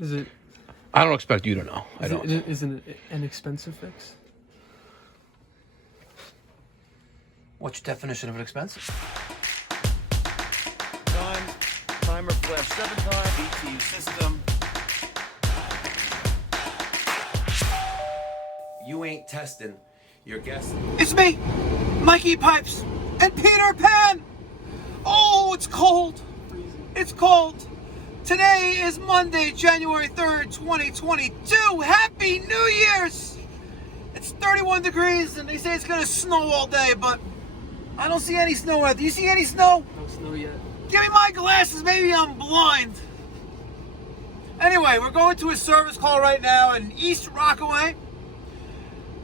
Is it? I don't expect you to know. I don't. Isn't it an expensive fix? What's your definition of an expensive? Timer flash 7 times. BTU system. You ain't testing your guess. It's me, Mikey Pipes, and Peter Pan. Oh, it's cold. It's cold. Today is Monday, January 3rd, 2022. Happy New Year's. It's 31 degrees, and they say it's going to snow all day, but I don't see any snow out there. You see any snow? No snow yet. Give me my glasses. Maybe I'm blind. Anyway, we're going to a service call right now in East Rockaway.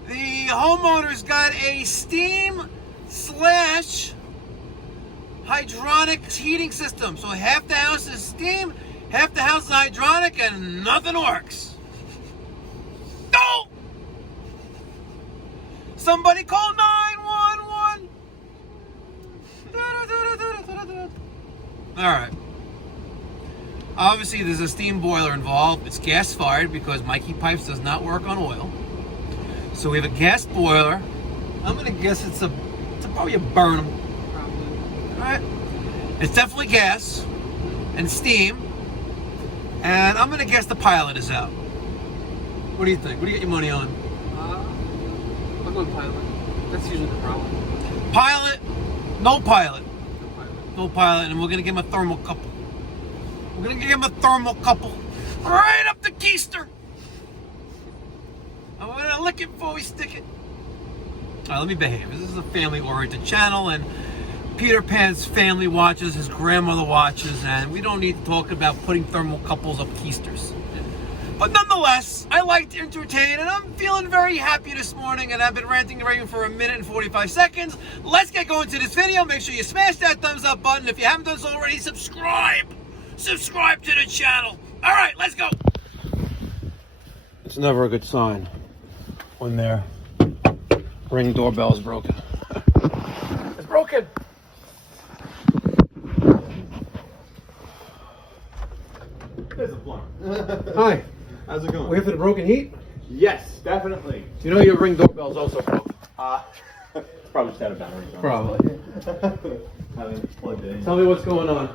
The homeowner's got a steam / hydronic heating system. So half the house is steam, half the house is hydronic, and nothing works. No! Somebody call 911. All right. Obviously, there's a steam boiler involved. It's gas fired because Mikey Pipes does not work on oil. So we have a gas boiler. I'm gonna guess it's probably a Burnham. Probably. All right. It's definitely gas and steam. And I'm gonna guess the pilot is out. What do you think? What do you get your money on? I'm going pilot. That's usually the problem. Pilot, no pilot. No pilot. No pilot, and we're gonna give him a thermocouple. We're gonna give him a thermocouple right up the keister. I'm gonna lick it before we stick it. All right, let me behave. This is a family-oriented channel, and Peter Pan's family watches, his grandmother watches, and we don't need to talk about putting thermocouples up keisters. But nonetheless, I like to entertain, and I'm feeling very happy this morning, and I've been ranting and raving for 1 minute and 45 seconds. Let's get going to this video. Make sure you smash that thumbs up button. If you haven't done so already, subscribe. Subscribe to the channel. All right, let's go. It's never a good sign when their Ring doorbell is broken. It's broken. There's a plumber. Hi. How's it going? We're here for the broken heat? Yes, definitely. You know your Ring doorbell is also broken. It's probably just out of batteries. Probably. Haven't plugged it in. Tell me what's going on.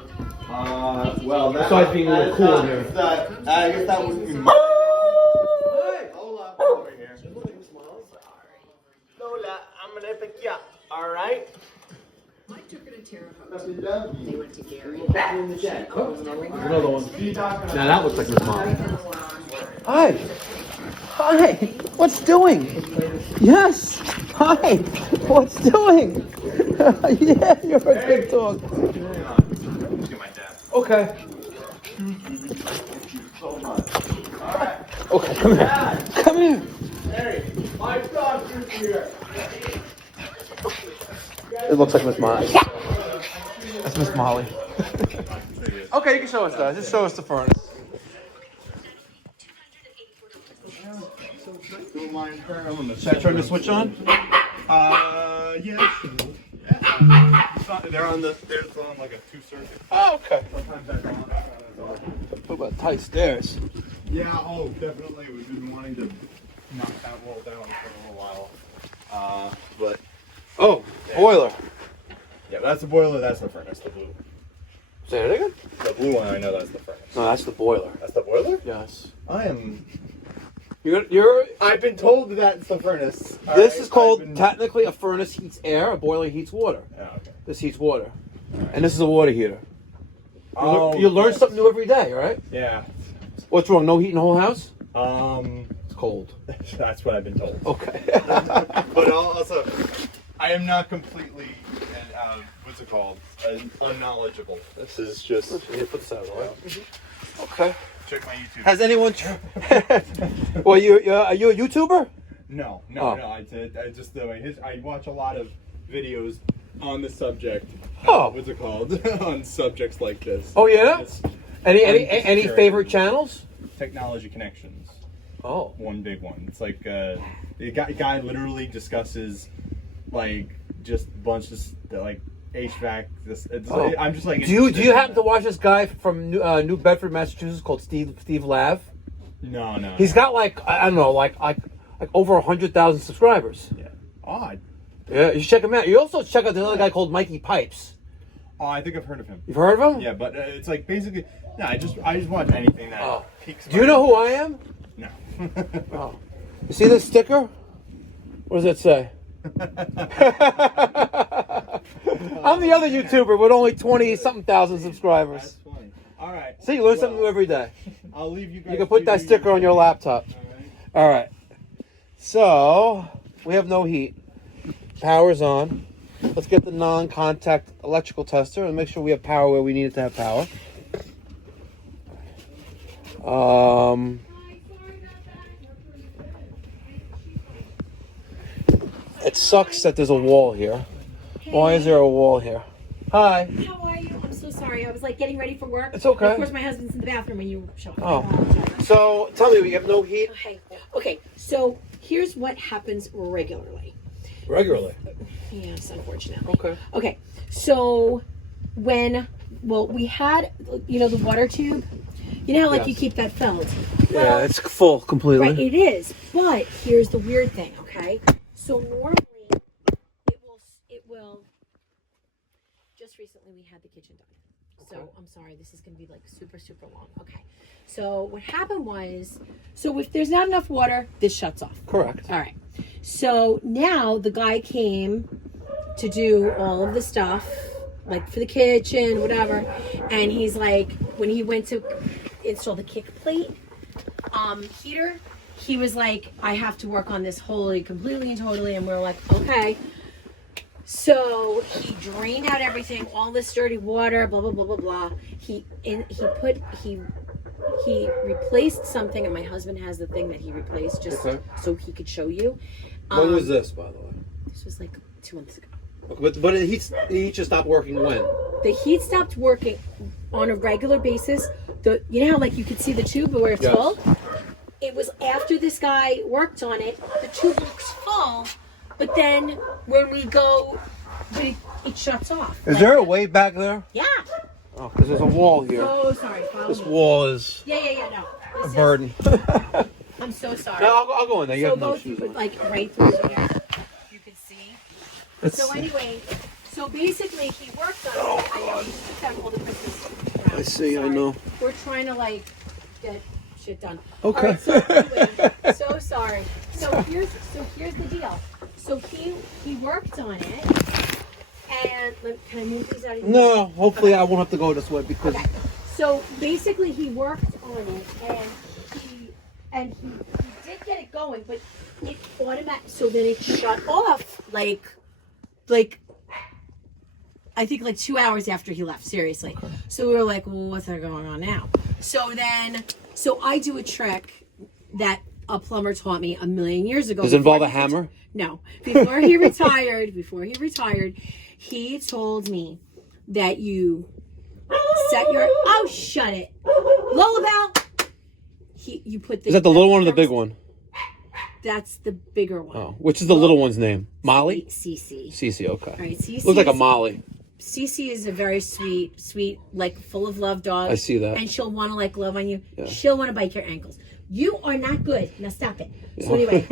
Well, that, Besides being a little cool here. I guess that was me. Hey! Hold on, over here. Lola, I'm gonna pick you up. All right. Mike took her to Terre Haute. Nothing done. They went to Gary. Back in the shed. Another one. Now that looks like Miss Molly. Hi. Hi. What's doing? Yes. Hi. What's doing? Yeah, you're a good dog. See my dad. Okay. So much. All right. Okay, come here. Come here. Hey, my dog is here. It looks like Miss Molly. That's Miss Molly. Okay, you can show us that. Just show us the furnace. Don't mind her. I'm gonna Should I turn the switch on? Yeah. They're on like a 2-circuit. Oh, okay. Sometimes that's on. What about tight stairs? Yeah, oh, definitely. We've been wanting to knock that wall down for a little while. But Oh, boiler. yeah, that's the boiler. That's the furnace. The blue. Say it again? The blue one. I know that's the furnace. No, that's the boiler. That's the boiler. Yes. I am. You're. I've been told that's the furnace. All This right? is called I've been- technically a furnace heats air. A boiler heats water. Oh, okay. This heats water, and this is a water heater. Oh, You learn yes. something new every day, right? Yeah. What's wrong? No heat in the whole house? Um, It's cold. that's what I've been told. Okay. But also, I am not completely, what's it called? Unknowledgeable. This is just. Here, put this out, all right? Okay. Check my YouTube. Has anyone? Well, are you a YouTuber? No. Oh. I just I watch a lot of videos on the subject. Oh. What's it called? On subjects like this. Oh yeah. It's Any favorite channels? Technology Connections. Oh. One big one. It's like the guy literally discusses like just bunches like HVAC. Oh. I'm just like. Do you happen to watch this guy from New Bedford, Massachusetts called Steve Lav? No. He's got like I don't know, like over 100,000 subscribers. Yeah. Odd. Yeah, you should check him out. You also check out the other guy called Mikey Pipes. Oh, I think I've heard of him. You've heard of him? Yeah, but it's like basically, no. I just watch anything that piques. Do you know who I am? No. Oh. You see this sticker? What does it say? I'm the other YouTuber with only 20-something thousand subscribers. That's funny. All right. See, you learn something new every day. I'll leave you guys. You can put that sticker on your laptop. All right. So, we have no heat. Power's on. Let's get the non-contact electrical tester and make sure we have power where we need it to have power. It sucks that there's a wall here. Why is there a wall here? Hi. How are you? I'm so sorry. I was like getting ready for work. It's okay. And of course, my husband's in the bathroom when you show up. Oh. So, tell me, we have no heat? Okay. So here's what happens regularly. Regularly. Yes, unfortunately. Okay. Okay. So we had, the water tube. You know how like you keep that filled. Well, Yeah, it's full completely. right, it is. But here's the weird thing. Okay. So normally it will. Just recently we had the kitchen done. So I'm sorry, this is going to be like super, super long. Okay. So what happened was, if there's not enough water, this shuts off. Correct. All right. So now the guy came to do all of the stuff, like for the kitchen, whatever. And he's like, when he went to install the kick plate heater, he was like, I have to work on this completely and totally. And we're like, okay. So he drained out everything, all this dirty water, blah, blah, blah, blah, blah. He replaced something, and my husband has the thing that he replaced just so he could show you. When was this, by the way? This was like 2 months ago. But the heat just stopped working when? The heat stopped working on a regular basis. You know how like you could see the tube where it's full? It was after this guy worked on it, the tube looks full, but then when we go, it shuts off. Is there a way back there? Yeah. Oh, because there's a wall here. Oh, sorry. This wall is Yeah, no. a burden. I'm so sorry. No, I'll go in there. You have no shoes on. Like right through here, you can see. So anyway, basically he worked on it. I know he took down all the Christmas. I see, Sorry. I know. We're trying to like get shit done. Okay. All right, so anyway, so sorry. So here's the deal. So he worked on it, and can I move these out of here? No, hopefully I won't have to go this way because. Okay. So basically, he worked on it, and he did get it going, but it automatic. So then it shut off like I think like 2 hours after he left. Seriously. Okay. So we were like, well, what's going on now? So I do a trick that a plumber taught me a million years ago. Does it involve a hammer? No. Before he retired, he told me that you set your shut it. Lullaby. You put the Is that the little one or the big one? That's the bigger one. Oh, which is the little one's name? Molly? Cece. Cece, okay. All right, Cece. Looks like a Molly. Cece is a very sweet, like full of love dog. I see that. And she'll want to like love on you. Yeah. She'll want to bite your ankles. You are not good. Now stop it. Yeah. So anyway,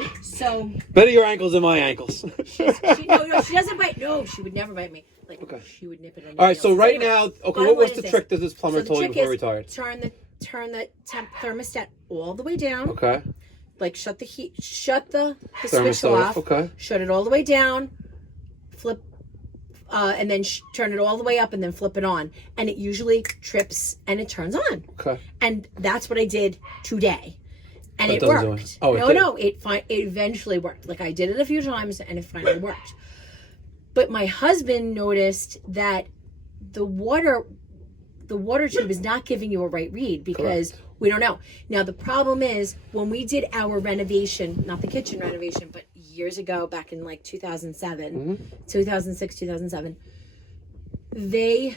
better your ankles than my ankles. she doesn't bite. No, she would never bite me. Like she would nip it. All right, so right now, what was the trick that this plumber told you before he retired? Turn the thermostat all the way down. Okay. Like shut the switch off. Okay. Shut it all the way down. Flip. And then turn it all the way up and then flip it on. And it usually trips and it turns on. Okay. And that's what I did today. And it worked. It eventually worked. Like I did it a few times and it finally worked. But my husband noticed that the water tube is not giving you a right read because we don't know. Now the problem is when we did our renovation, not the kitchen renovation, but years ago, back in like 2007, 2006, 2007, we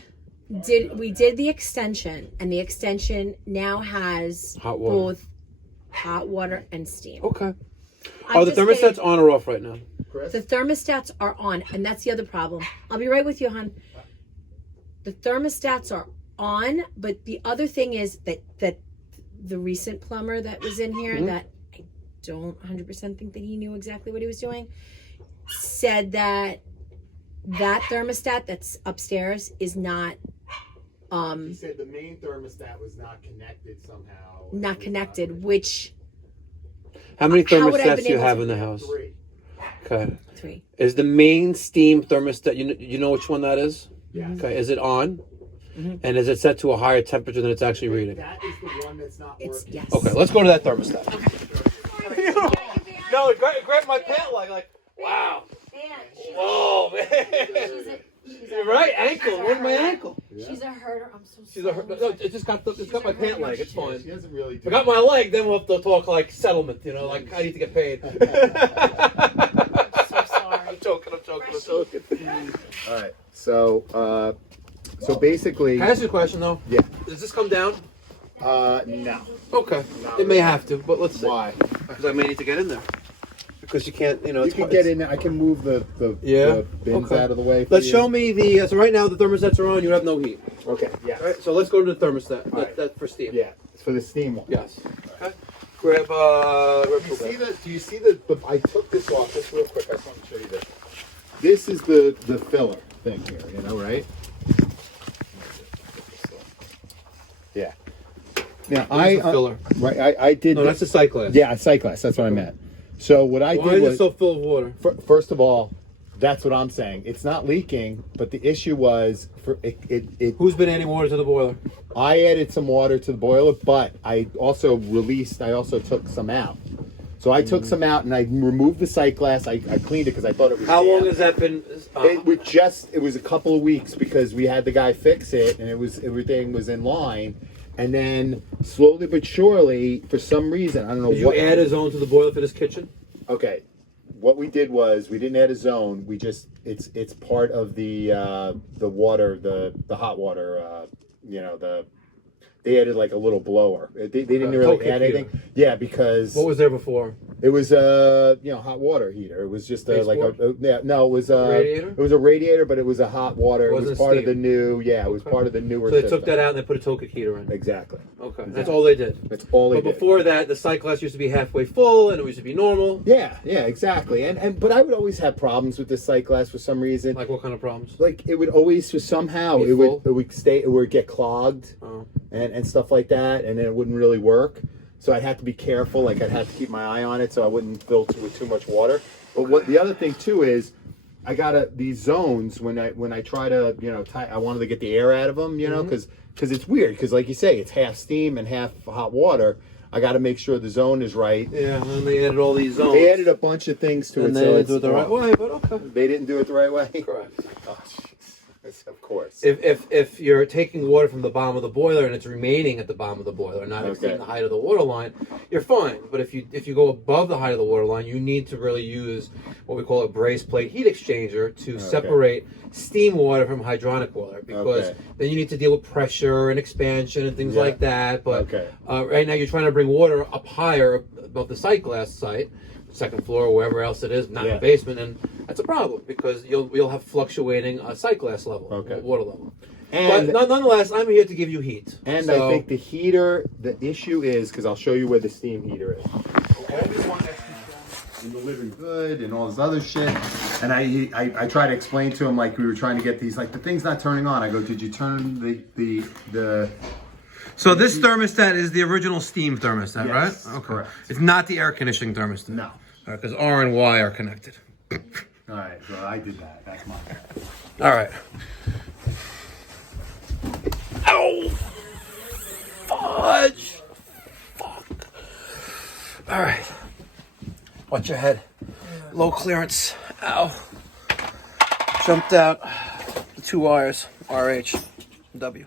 did the extension, and the extension now has both hot water and steam. Okay. Are the thermostats on or off right now? The thermostats are on, and that's the other problem. I'll be right with you, hon. The thermostats are on, but the other thing is that the recent plumber that was in here that I don't 100% think that he knew exactly what he was doing, said that thermostat that's upstairs is not He said the main thermostat was not connected somehow. not connected, which How many How would I have thermostats been do you able have to- in the house? 3. Okay. 3. Is the main steam thermostat, you know which one that is? Yes. Okay. Is it on? And is it set to a higher temperature than it's actually reading? That is the one that's not It's working. yes. Okay, let's go to that thermostat. No, grab my pant leg, like, wow. Whoa, man. You're right, ankle. Where's my ankle? She's a herder. I'm so sorry. She's a no, it's got my pant leg. It's fine. She doesn't really If do I got my leg, then we'll have to talk like settlement. You know, like I need to get paid. I'm so sorry. I'm joking. All right. So, basically, Can I ask you a question though? yeah. Does this come down? No. Okay. It may have to, but let's see. Why? Because I may need to get in there. Because you can't, you know. You it's can hard- get in there. I can move the bins Okay. out of the way. For Let's you. show me the. So right now the thermostats are on. You have no heat. Okay. Yes. All right. So let's go to the thermostat. right. That's for steam. Yeah. It's for the steam one. Yes. Okay. Grab. Do you see the? I took this off just real quick. I just want to show you this. This is the filler thing here. You know, right? Yeah. Now Where's the filler? Right. I did. No, that's the sight glass. Yeah, sight glass. That's what I meant. So what I Why did is was it so full of water? first of all, that's what I'm saying. It's not leaking, but the issue was for it. Who's been adding water to the boiler? I added some water to the boiler, but I also took some out. So I took some out and I removed the sight glass. I cleaned it because I thought it was. How long damp. has that been? It was a couple of weeks because we had the guy fix it and everything was in line. And then slowly but surely, for some reason, I don't know Did you add a zone to the boiler for this kitchen? Okay, what we did was we didn't add a zone. We just it's part of the water, the hot water. They added like a little blower. They didn't really add anything. Yeah, because What was there before? it was hot water heater. It was just it was Radiator? It was a radiator, but it was a hot water. It was Wasn't part of the steam. new. Yeah, it was part of the newer. So they system. took that out and they put a Tokic heater in. Exactly. Okay, that's all they did. That's all they But did. before that, the sight glass used to be halfway full and it used to be normal. Yeah, exactly. But I would always have problems with this sight glass for some reason. Like what kind of problems? Like it would always somehow Be it full? would get clogged Oh. and stuff like that, and then it wouldn't really work. So I'd have to be careful. Like I'd have to keep my eye on it so I wouldn't fill with too much water. But what the other thing too is, I got these zones when I try to I wanted to get the air out of them, because it's weird because like you say it's half steam and half hot water. I got to make sure the zone is right. Yeah, and they added all these zones. They added a bunch of things to and it, they so didn't it's do it the right way, but okay. They didn't do it the right way. Correct. Oh, jeez. Of course. If you're taking water from the bottom of the boiler and it's remaining at the bottom of the boiler, not exceeding the height of the water line, you're fine. But if you go above the height of the water line, you need to really use what we call a braze plate heat exchanger to separate steam water from hydronic water, because then you need to deal with pressure and expansion and things like that. But right now you're trying to bring water up higher above the sight glass site, second floor or wherever else it is, not in the basement, and that's a problem because you'll have fluctuating sight glass level, water level. And but nonetheless, I'm here to give you heat. And so, I think the heater, the issue is, because I'll show you where the steam heater is. In the living good and all this other shit, and I try to explain to him like we were trying to get these, like the thing's not turning on. I go, did you turn the So this thermostat is the original steam thermostat, Yes, right? Okay. correct. It's not the air conditioning thermostat. No. Because R and Y are connected. All right, so I did that. That's mine. All right. Ow! Fudge! Fuck. All right. Watch your head. Low clearance. Ow. Jumped out the 2 wires. RH. W.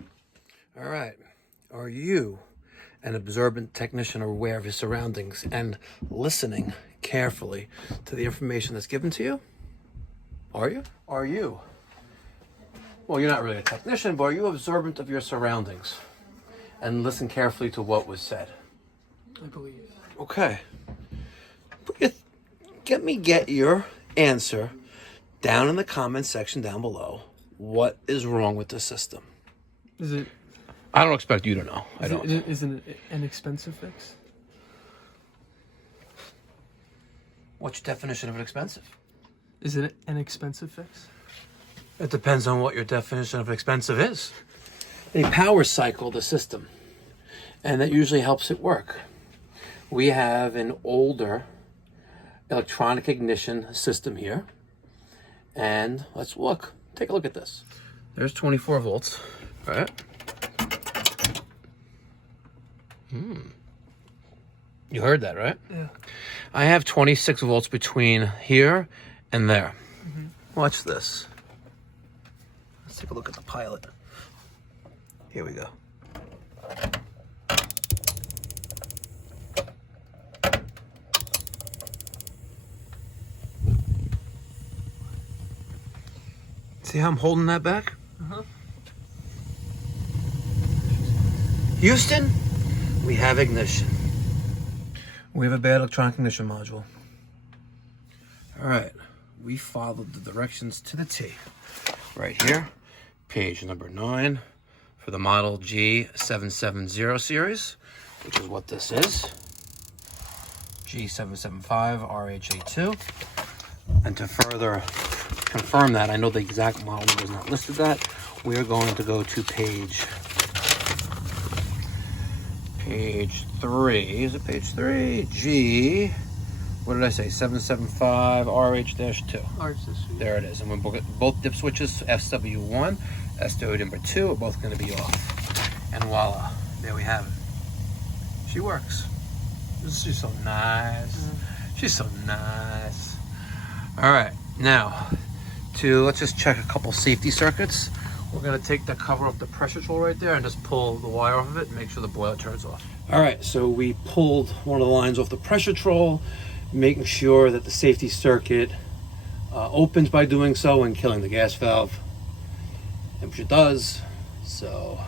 All right. Are you an observant technician aware of his surroundings and listening carefully to the information that's given to you? Are you? Are you? Well, you're not really a technician, but are you observant of your surroundings and listen carefully to what was said? I believe. Okay. Get your answer down in the comment section down below. What is wrong with the system? Is it? I don't expect you to know. I don't. Isn't it an expensive fix? What's your definition of expensive? Is it an expensive fix? It depends on what your definition of expensive is. They power cycle the system, and that usually helps it work. We have an older electronic ignition system here, and let's look. Take a look at this. There's 24 volts, right? You heard that, right? Yeah. I have 26 volts between here and there. Watch this. Let's take a look at the pilot. Here we go. See how I'm holding that back? Houston, we have ignition. We have a bad electronic ignition module. All right, we followed the directions to the T. Right here, page number 9 for the model G770 series, which is what this is. G775 RHA2. And to further confirm that, I know the exact model number is not listed that, we are going to go to page 3. Is it page 3? G, what did I say? 775 RH-2. There it is. And when both dip switches, SW1, SW number 2, are both going to be off. And voila, there we have it. She works. She's so nice. She's so nice. All right, now let's just check a couple safety circuits. We're gonna take the cover off the pressure control right there and just pull the wire off of it and make sure the boiler turns off. All right, so we pulled one of the lines off the pressure control, making sure that the safety circuit opens by doing so and killing the gas valve, which it does. So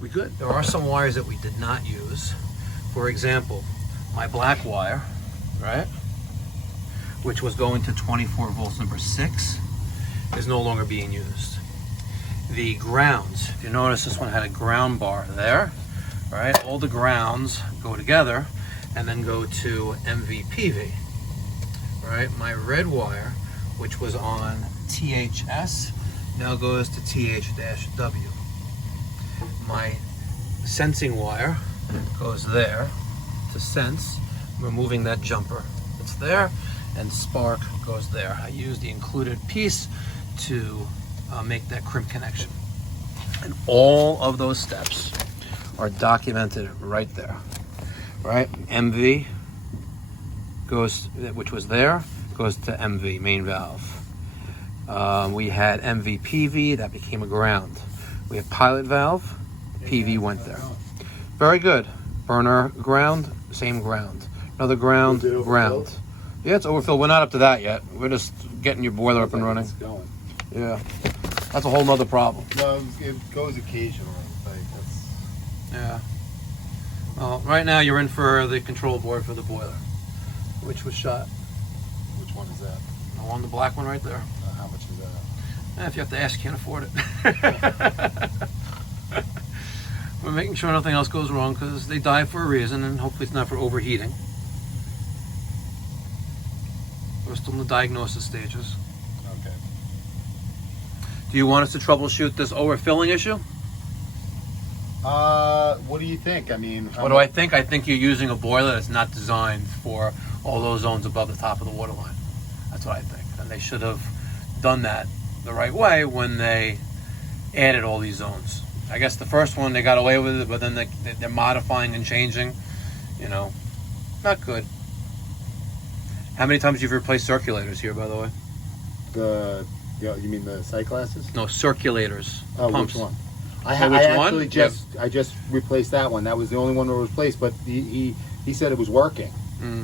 we good. There are some wires that we did not use. For example, my black wire, right, which was going to 24 volts number 6, is no longer being used. The grounds, if you notice, this one had a ground bar there, right? All the grounds go together and then go to MVPV, right? My red wire, which was on THS, now goes to TH-W. My sensing wire goes there to sense, removing that jumper that's there, and spark goes there. I use the included piece to make that crimp connection. And all of those steps are documented right there, right? MV goes, which was there, goes to MV, main valve. We had MVPV, that became a ground. We have pilot valve, PV went there. Very good. Burner ground, same ground. Another ground, ground. Yeah, it's overfilled. We're not up to that yet. We're just getting your boiler up and running. It's going. Yeah, that's a whole nother problem. No, it goes occasionally. Like that's... Yeah. Well, right now you're in for the control board for the boiler, which was shot. Which one is that? The one, the black one right there. How much is that? If you have to ask, you can't afford it. We're making sure nothing else goes wrong because they die for a reason, and hopefully it's not for overheating. We're still in the diagnosis stages. Okay. Do you want us to troubleshoot this overfilling issue? What do you think? I mean, What do I think? I think you're using a boiler that's not designed for all those zones above the top of the water line. That's what I think. And they should have done that the right way when they added all these zones. I guess the first one they got away with it, but then they're modifying and changing. You know, not good. How many times you've replaced circulators here, by the way? You mean the sight glasses? No, circulators. Oh, pumps. which one? Which I one? actually just replaced that one. That was the only one that was replaced, but he said it was working.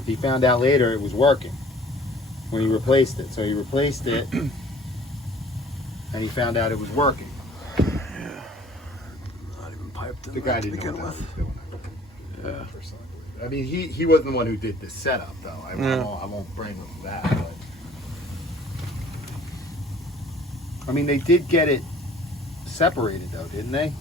He found out later it was working when he replaced it. So he replaced it, and he found out it was working. Yeah. Not even piped in. The guy to didn't know begin what he with. was doing. Yeah. I mean, he wasn't the one who did this setup, though. I won't blame him for that. But I mean, they did get it separated, though, didn't they?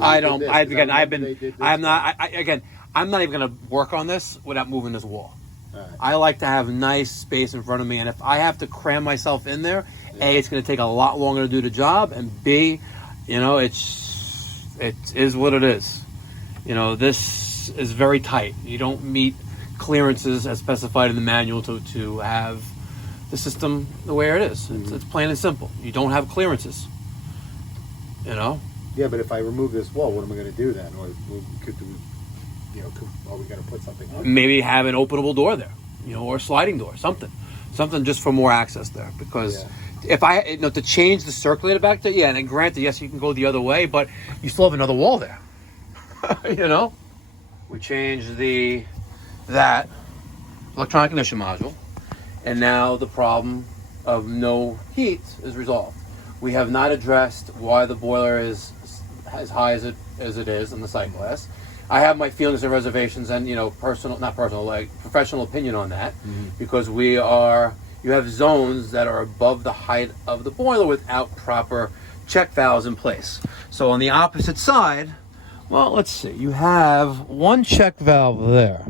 I they did don't. this, I 'cause again. I've remember they been. did this I'm not. one. Again. I'm not even going to work on this without moving this wall. Alright. I like to have nice space in front of me, and if I have to cram myself in there, A, it's going to take a lot longer to do the job, and B, you know, it is what it is. You know, this is very tight. You don't meet clearances as specified in the manual to have the system the way it is. It's plain and simple. You don't have clearances. You know. Yeah, but if I remove this wall, what am I going to do then? Or could do, you know, are we going to put something on? Maybe have an openable door there, you know, or a sliding door, something just for more access there. Because if I, you know, to change the circulator back there, yeah, and then granted, yes, you can go the other way, but you still have another wall there. You know, we changed that electronic ignition module, and now the problem of no heat is resolved. We have not addressed why the boiler is as high as it is on the sight glass. I have my feelings and reservations, and you know, professional opinion on that, because you have zones that are above the height of the boiler without proper check valves in place. So on the opposite side, well, let's see, you have one check valve there.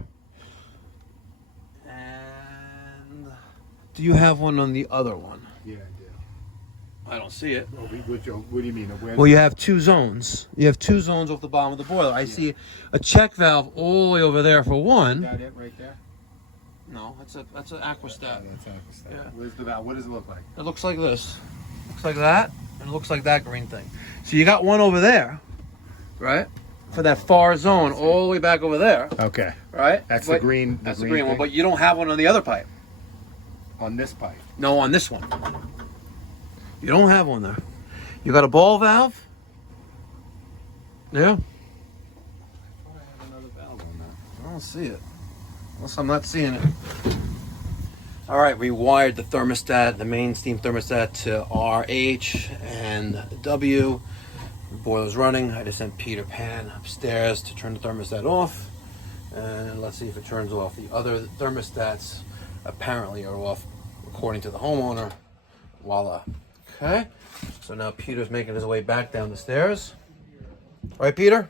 And do you have one on the other one? Yeah, I do. I don't see it. What do you mean? Well, you have two zones. You have two zones off the bottom of the boiler. I see a check valve all the way over there for one. Is that it right there? No, that's an aquastat. That's Aquastat. Yeah. Where's the valve? What does it look like? It looks like this. Looks like that, and it looks like that green thing. So you got one over there, right? For that far zone, all the way back over there, Okay. right? That's But- the green. That's the green one, thing? but you don't have one on the other pipe. On this pipe. No, on this one. You don't have one there. You got a ball valve? Yeah. I don't see it. Unless I'm not seeing it. All right, we wired the thermostat, the main steam thermostat, to RH and W. The boiler's running. I just sent Peter Pan upstairs to turn the thermostat off. And let's see if it turns off. The other thermostats apparently are off according to the homeowner. Voila. Okay. So now Peter's making his way back down the stairs. All right, Peter?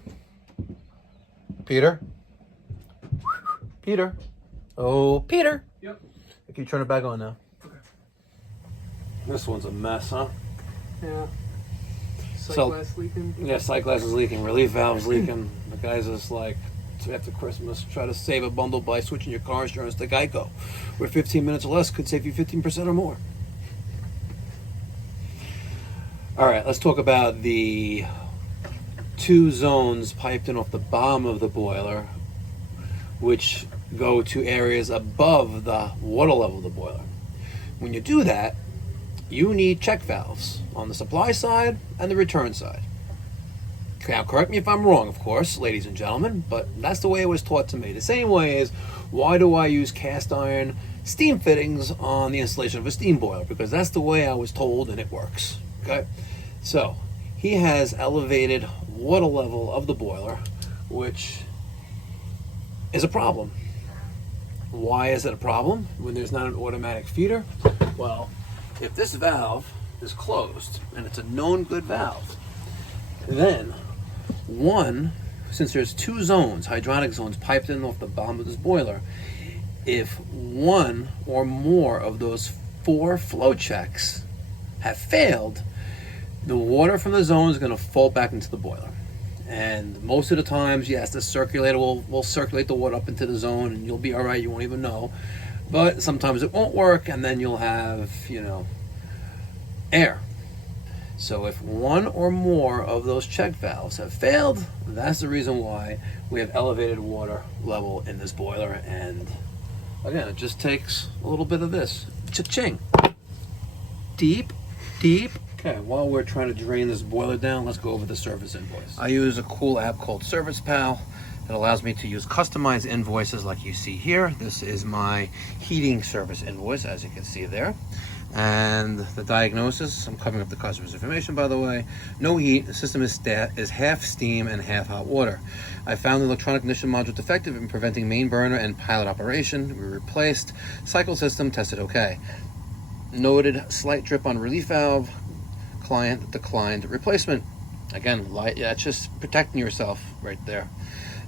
Peter? Peter? Oh, Peter? Yep. Can you turn it back on now? Okay. This one's a mess, huh? Yeah. Sight So- glass leaking. Yeah, sight glass is leaking, relief valve's leaking. The guy's just like, after Christmas, try to save a bundle by switching your car insurance to Geico, where 15 minutes or less could save you 15% or more. All right, let's talk about the two zones piped in off the bottom of the boiler, which go to areas above the water level of the boiler. When you do that, you need check valves on the supply side and the return side. Now, correct me if I'm wrong, of course, ladies and gentlemen, but that's the way it was taught to me. The same way is, why do I use cast iron steam fittings on the installation of a steam boiler? Because that's the way I was told, and it works. Okay? So, he has elevated water level of the boiler, which is a problem. Why is it a problem when there's not an automatic feeder? Well, if this valve is closed, and it's a known good valve, then since there's two zones, hydronic zones, piped in off the bottom of this boiler, if one or more of those 4 flow checks have failed, the water from the zone is going to fall back into the boiler. And most of the times, yes, the circulator will circulate the water up into the zone, and you'll be all right, you won't even know. But sometimes it won't work, and then you'll have, air. So if one or more of those check valves have failed, that's the reason why we have elevated water level in this boiler. And again, it just takes a little bit of this. Cha-ching. Deep, deep. Okay, while we're trying to drain this boiler down, let's go over the service invoice. I use a cool app called Service Pal. It allows me to use customized invoices like you see here. This is my heating service invoice, as you can see there. And the diagnosis, I'm covering up the customer's information, by the way. No heat, the system is half steam and half hot water. I found the electronic ignition module defective in preventing main burner and pilot operation. We replaced. Cycle system tested okay. Noted slight drip on relief valve. Client declined replacement. Again, that's just protecting yourself right there.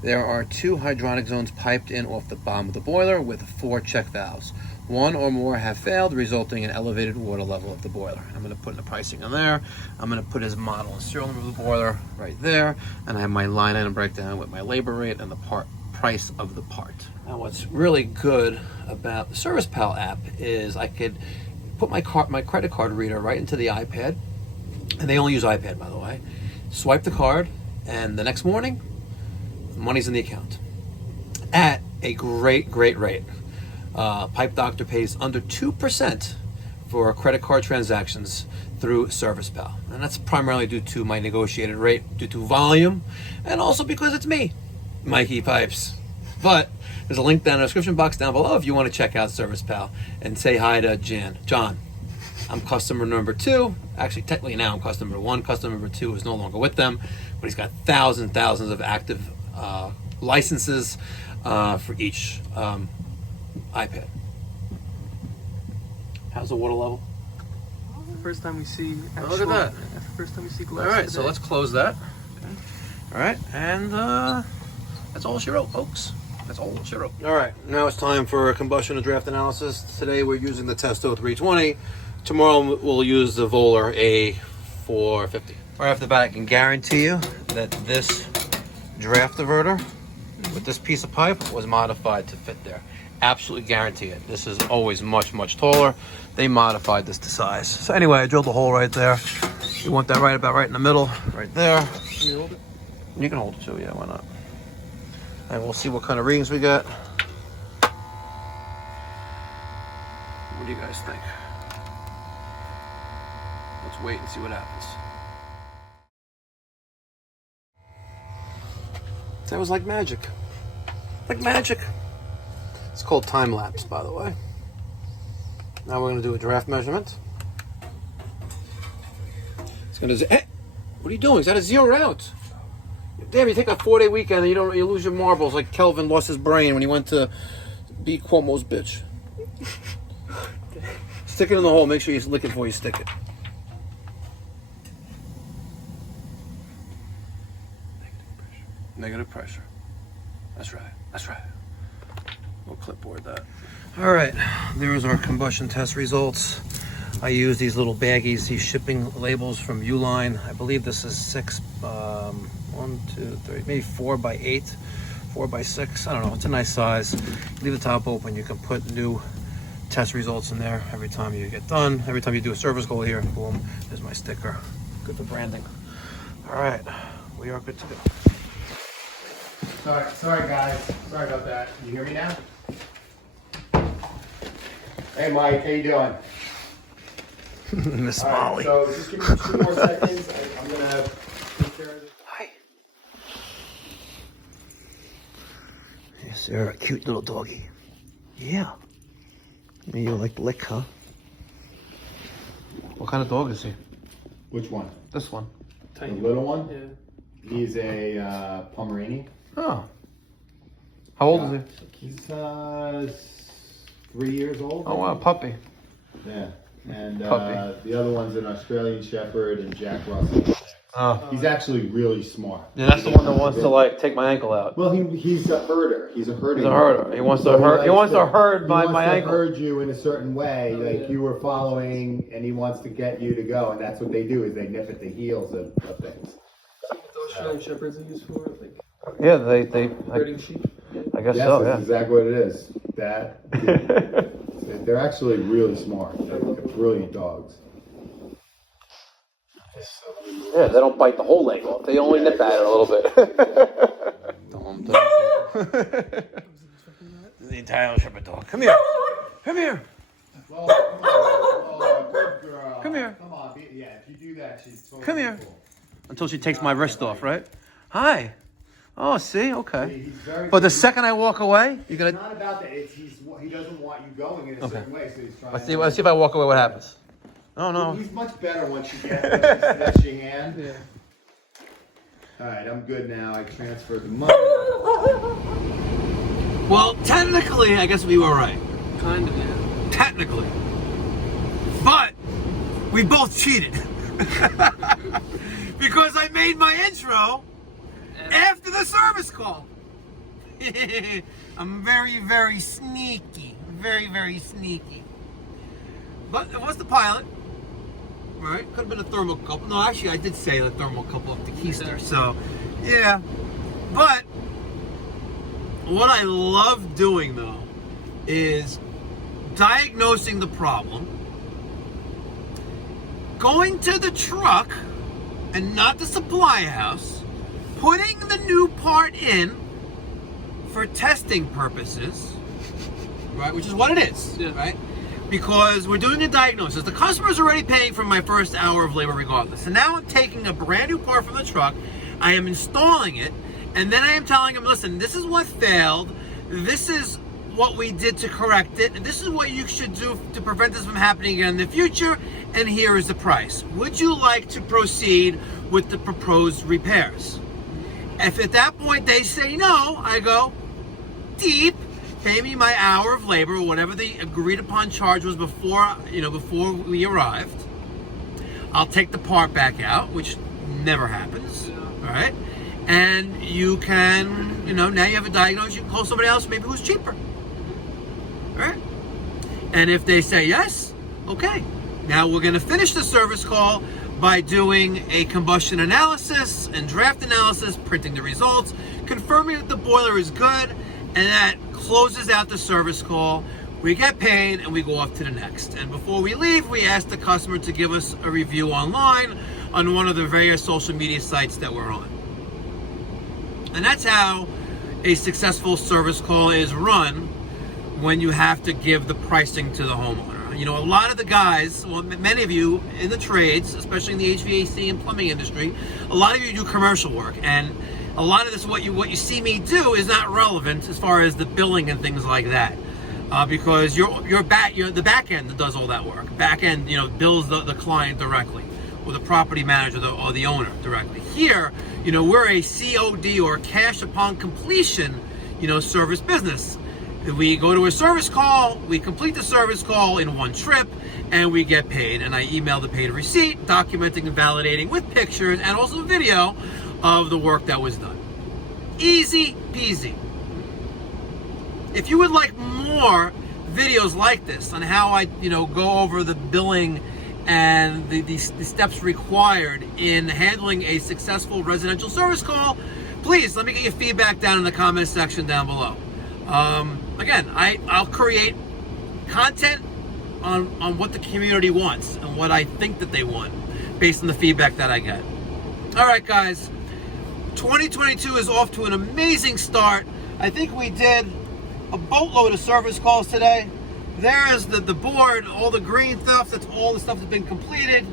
There are 2 hydronic zones piped in off the bottom of the boiler with 4 check valves. 1 or more have failed, resulting in elevated water level of the boiler. I'm going to put in the pricing on there. I'm going to put his model and serial number of the boiler right there, and I have my line item breakdown with my labor rate and the price of the part. Now, what's really good about the ServicePal app is I could put my credit card reader right into the iPad, and they only use iPad, by the way. Swipe the card, and the next morning, the money's in the account at a great rate. Pipe Doctor pays under 2% for credit card transactions through ServicePal, and that's primarily due to my negotiated rate, due to volume, and also because it's me, Mikey Pipes. But there's a link down in the description box down below if you want to check out ServicePal and say hi to John. I'm customer number 2. Actually, technically now I'm customer number 1. Customer number 2 is no longer with them, but he's got thousands of active licenses for each iPad. How's the water level? The first time we see actual, look at that. That's the first time we see glass. All right, today. so let's close that. Okay. All right, and that's all she wrote, folks. That's all she wrote. All right, now it's time for a combustion and draft analysis. Today we're using the Testo 320. Tomorrow we'll use the Volar A450. Right off the bat, I can guarantee you that this draft diverter with this piece of pipe was modified to fit there. Absolutely guarantee it. This is always much taller. They modified this to size. So anyway, I drilled a hole right there. You want that right in the middle, right there. Can you hold it? You can hold it too, yeah, why not? And we'll see what kind of readings we get. What do you guys think? Let's wait and see what happens. That was like magic. Like magic. It's called time lapse, by the way. Now we're going to do a draft measurement. It's going to. Hey, what are you doing? Is that a 0 out? Damn, you take a 4-day weekend and you lose your marbles like Kelvin lost his brain when he went to be Cuomo's bitch. Stick it in the hole. Make sure you lick it before you stick it. Negative pressure. That's right. We'll clipboard that. All right, there's our combustion test results. I use these little baggies, these shipping labels from Uline. I believe this is 6, 1, 2, 3, maybe 4 by 8, 4 by 6. I don't know. It's a nice size. Leave the top open. You can put new test results in there every time you get done. Every time you do a service goal here, boom, there's my sticker. Good for branding. All right, we are good to go. Sorry guys. Sorry about that. You hear me now? Hey Mike, how you doing? Miss All right, Molly. so just give me 2 more seconds. I'm gonna take care of this. Hi. Yes, sir. A cute little doggy. Yeah. You like the lick, huh? What kind of dog is he? Which one? This one. The little one? Yeah. He's a Pomeranian. Oh. How old is he? He's 3 years old. Oh, wow, puppy. Yeah. And Puppy. the other one's an Australian Shepherd and Jack Russell. Oh. He's actually really smart. Yeah, that's the one that wants to like take my ankle out. Well, he's a herder. He's a herding. He's a herder. He wants to herd. He wants to herd my ankle. He wants to herd you in a certain way, like you were following, and he wants to get you to go. And that's what they do: is they nip at the heels of things. The Australian Shepherds are used for, like, Yeah, they herding sheep. I guess Yes, so. that's Yeah. exactly what it is. They're actually really smart. They're brilliant dogs. Yeah, they don't bite the whole leg off. They only nip at it a little bit. The Italian Shepherd dog. Come here. Come here. Oh, come on. Good girl. Come here. Come on. Yeah, if you do that, she's totally Come here. cool. Until she takes my wrist off, right? Hi. Oh, see? Okay. He's very, But the second I walk away, you're it's gonna. not about that. He doesn't want you going in a certain way, so he's trying. Let's see if I walk away. What happens? Oh no. He's much better once you get your hand. Yeah. All right, I'm good now. I transferred the money. Well, technically, I guess we were right. Kind of, yeah. Technically. But we both cheated. because I made my intro after the service call. I'm very, very sneaky. Very, very sneaky. But it was the pilot. Right? Could have been a thermocouple. No, actually, I did say the thermocouple up to Keister. So, yeah. But what I love doing, though, is diagnosing the problem, going to the truck and not the supply house, putting the new part in for testing purposes, right? Which is what it is, right? Because we're doing a diagnosis. The customer's already paying for my first hour of labor regardless. And now I'm taking a brand new part from the truck, I am installing it, and then I am telling him, listen, this is what failed, this is what we did to correct it, and this is what you should do to prevent this from happening again in the future, and here is the price. Would you like to proceed with the proposed repairs? If at that point they say no, I go, deep, pay me my hour of labor or whatever the agreed upon charge was before we arrived. I'll take the part back out, which never happens, all right? And you can, now you have a diagnosis, you can call somebody else maybe who's cheaper, all right? And if they say yes, okay. Now we're gonna finish the service call by doing a combustion analysis and draft analysis, printing the results, confirming that the boiler is good, and that closes out the service call. We get paid and we go off to the next. And before we leave, we ask the customer to give us a review online on one of the various social media sites that we're on. And that's how a successful service call is run when you have to give the pricing to the homeowner. A lot of the guys, well, many of you in the trades, especially in the HVAC and plumbing industry, a lot of you do commercial work, and a lot of this, what you see me do, is not relevant as far as the billing and things like that, because the back end that does all that work. Back end, bills the client directly, or the property manager or the owner directly. Here, we're a COD or cash upon completion, service business. We go to a service call, we complete the service call in one trip, and we get paid. And I email the paid receipt, documenting and validating with pictures and also video of the work that was done. Easy peasy. If you would like more videos like this on how I, go over the billing and the steps required in handling a successful residential service call, please let me get your feedback down in the comment section down below. Again, I'll create content on what the community wants and what I think that they want based on the feedback that I get. All right, guys, 2022 is off to an amazing start. I think we did a boatload of service calls today. There's the board, all the green stuff, that's all the stuff that's been completed.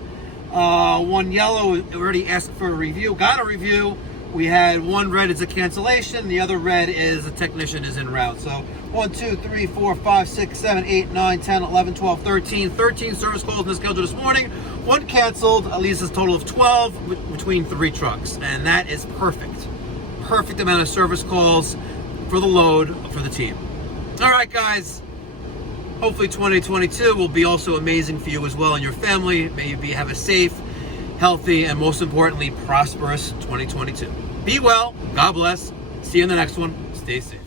One yellow already asked for a review, got a review. We had one red is a cancellation, the other red is a technician is en route. So 1, 2, 3, 4, 5, 6, 7, 8, 9, 10, 11, 12, 13 service calls in the schedule this morning. One canceled, at least a total of 12 between 3 trucks. And that is perfect. Perfect amount of service calls for the load for the team. All right, guys. Hopefully 2022 will be also amazing for you as well and your family. May you have a safe, healthy, and most importantly, prosperous 2022. Be well. God bless. See you in the next one. Stay safe.